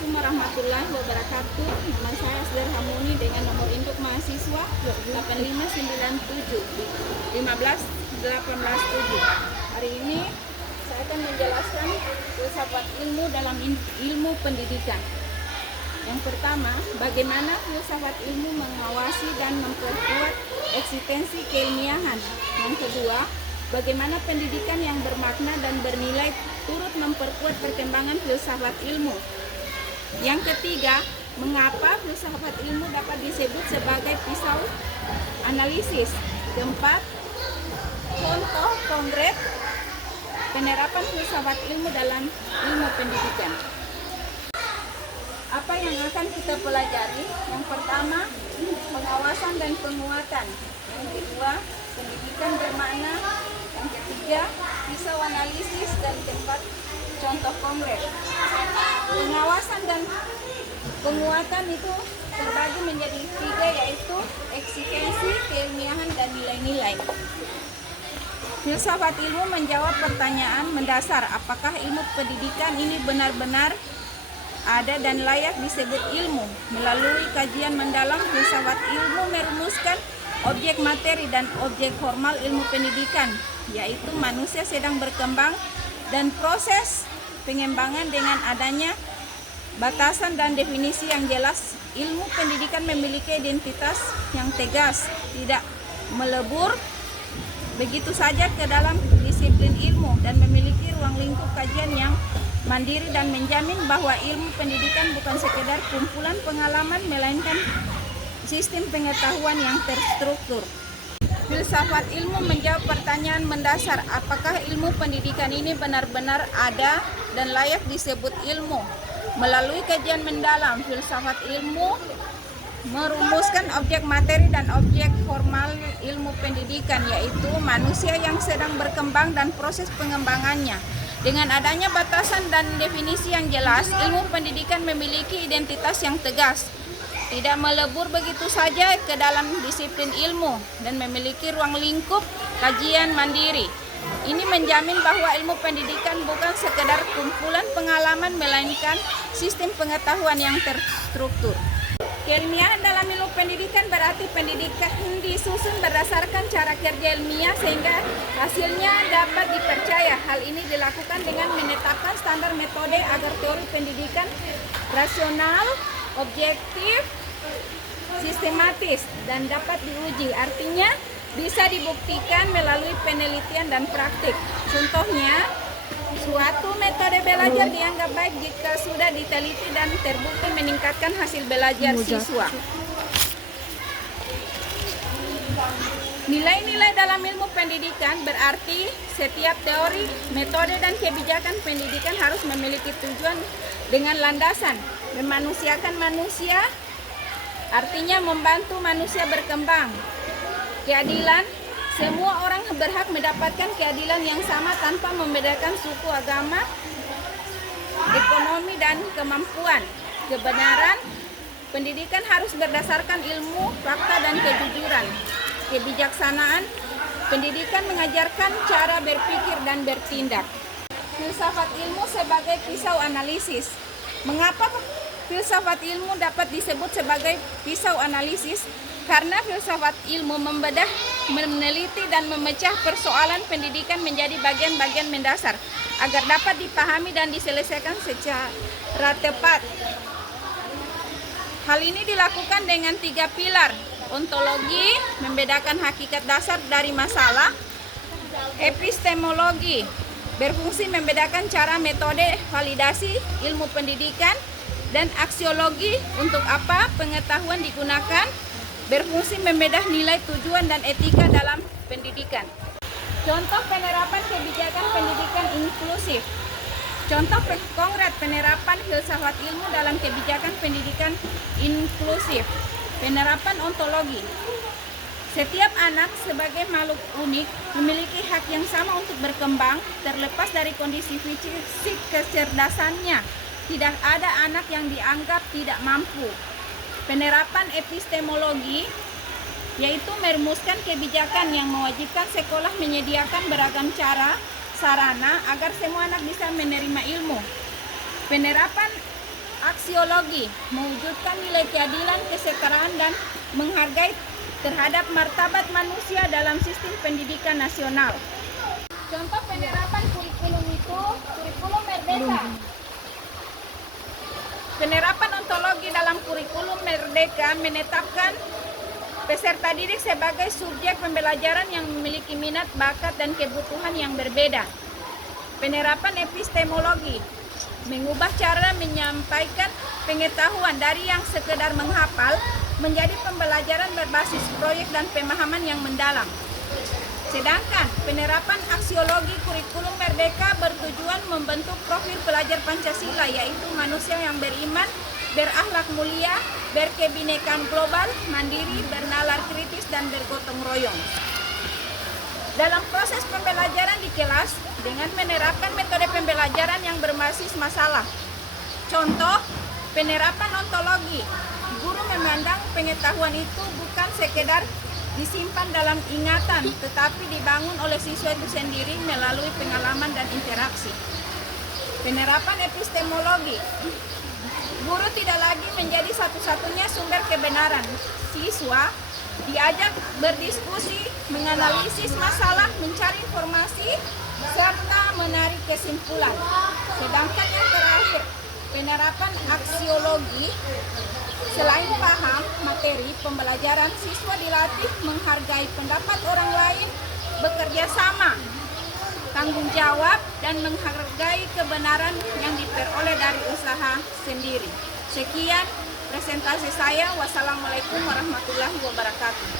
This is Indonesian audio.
Assalamualaikum warahmatullahi wabarakatuh. Nama saya Asdar Hamuni dengan nomor induk mahasiswa 8597 15187. Hari ini saya akan menjelaskan filsafat ilmu dalam ilmu pendidikan. Yang pertama, bagaimana filsafat ilmu mengawasi dan memperkuat eksistensi keilmiahan. Yang kedua, bagaimana pendidikan yang bermakna dan bernilai turut memperkuat perkembangan filsafat ilmu. Yang ketiga, mengapa filsafat ilmu dapat disebut sebagai pisau analisis. Keempat, contoh konkret penerapan filsafat ilmu dalam ilmu pendidikan. Apa yang akan kita pelajari? Yang pertama, pengawasan dan penguatan. Yang kedua, pendidikan bermakna. Yang ketiga, pisau analisis. Dan keempat, contoh konkret. Pengawasan dan penguatan itu terbagi menjadi tiga, yaitu eksistensi, keilmiahan, dan nilai-nilai. Filsafat ilmu menjawab pertanyaan mendasar, apakah ilmu pendidikan ini benar-benar ada dan layak disebut ilmu. Melalui kajian mendalam, filsafat ilmu merumuskan objek materi dan objek formal ilmu pendidikan, yaitu manusia sedang berkembang dan proses pengembangan. Dengan adanya batasan dan definisi yang jelas, ilmu pendidikan memiliki identitas yang tegas, tidak melebur begitu saja ke dalam disiplin ilmu, dan memiliki ruang lingkup kajian yang mandiri dan menjamin bahwa ilmu pendidikan bukan sekedar kumpulan pengalaman, melainkan sistem pengetahuan yang terstruktur. Filsafat ilmu menjawab pertanyaan mendasar, apakah ilmu pendidikan ini benar-benar ada dan layak disebut ilmu. Melalui kajian mendalam, filsafat ilmu merumuskan objek materi dan objek formal ilmu pendidikan, yaitu manusia yang sedang berkembang dan proses pengembangannya. Dengan adanya batasan dan definisi yang jelas, ilmu pendidikan memiliki identitas yang tegas, tidak melebur begitu saja ke dalam disiplin ilmu, dan memiliki ruang lingkup kajian mandiri. Ini menjamin bahwa ilmu pendidikan bukan sekedar kumpulan pengalaman, melainkan sistem pengetahuan yang terstruktur. Keilmiahan dalam ilmu pendidikan berarti pendidikan disusun berdasarkan cara kerja ilmiah sehingga hasilnya dapat dipercaya. Hal ini dilakukan dengan menetapkan standar metode agar teori pendidikan rasional, objektif, sistematis, dan dapat diuji. Artinya bisa dibuktikan melalui penelitian dan praktik. Contohnya, suatu metode belajar dianggap baik jika sudah diteliti dan terbukti meningkatkan hasil belajar siswa. Nilai-nilai dalam ilmu pendidikan berarti setiap teori, metode, dan kebijakan pendidikan harus memiliki tujuan dengan landasan memanusiakan manusia, artinya membantu manusia berkembang. Keadilan, semua orang berhak mendapatkan keadilan yang sama tanpa membedakan suku, agama, ekonomi, dan kemampuan. Kebenaran, pendidikan harus berdasarkan ilmu, fakta, dan kejujuran. Kebijaksanaan, pendidikan mengajarkan cara berpikir dan bertindak. Filsafat ilmu sebagai pisau analisis. Mengapa filsafat ilmu dapat disebut sebagai pisau analisis? Karena filsafat ilmu membedah, meneliti, dan memecah persoalan pendidikan menjadi bagian-bagian mendasar agar dapat dipahami dan diselesaikan secara tepat. Hal ini dilakukan dengan tiga pilar: ontologi, membedakan hakikat dasar dari masalah; epistemologi, berfungsi membedakan cara metode validasi ilmu pendidikan; dan aksiologi, untuk apa pengetahuan digunakan, berfungsi membedah nilai, tujuan, dan etika dalam pendidikan. Contoh penerapan kebijakan pendidikan inklusif. Contoh konkret penerapan filsafat ilmu dalam kebijakan pendidikan inklusif. Penerapan ontologi. Setiap anak sebagai makhluk unik memiliki hak yang sama untuk berkembang terlepas dari kondisi fisik kecerdasannya. Tidak ada anak yang dianggap tidak mampu. Penerapan epistemologi, yaitu merumuskan kebijakan yang mewajibkan sekolah menyediakan beragam cara, sarana agar semua anak bisa menerima ilmu. Penerapan aksi aksiologi, mewujudkan nilai keadilan, kesetaraan, dan menghargai terhadap martabat manusia dalam sistem pendidikan nasional. Contoh penerapan kurikulum itu, kurikulum Merdeka. Penerapan ontologi dalam kurikulum Merdeka menetapkan peserta didik sebagai subjek pembelajaran yang memiliki minat, bakat, dan kebutuhan yang berbeda. Penerapan epistemologi mengubah cara menyampaikan pengetahuan dari yang sekedar menghafal menjadi pembelajaran berbasis proyek dan pemahaman yang mendalam. Sedangkan penerapan aksiologi kurikulum Merdeka bertujuan membentuk profil pelajar Pancasila, yaitu manusia yang beriman, berakhlak mulia, berkebinekaan global, mandiri, bernalar kritis, dan bergotong royong. Dalam proses pembelajaran di kelas, dengan menerapkan metode pembelajaran yang berbasis masalah. Contoh, penerapan ontologi. Guru memandang pengetahuan itu bukan sekedar disimpan dalam ingatan, tetapi dibangun oleh siswa itu sendiri melalui pengalaman dan interaksi. Penerapan epistemologi. Guru tidak lagi menjadi satu-satunya sumber kebenaran. Siswa diajak berdiskusi, menganalisis masalah, mencari informasi, serta menarik kesimpulan. Sedangkan yang terakhir, penerapan aksiologi. Selain paham materi pembelajaran, siswa dilatih menghargai pendapat orang lain, bekerja sama, tanggung jawab, dan menghargai kebenaran yang diperoleh dari usaha sendiri. Sekian presentasi saya. Wassalamualaikum warahmatullahi wabarakatuh.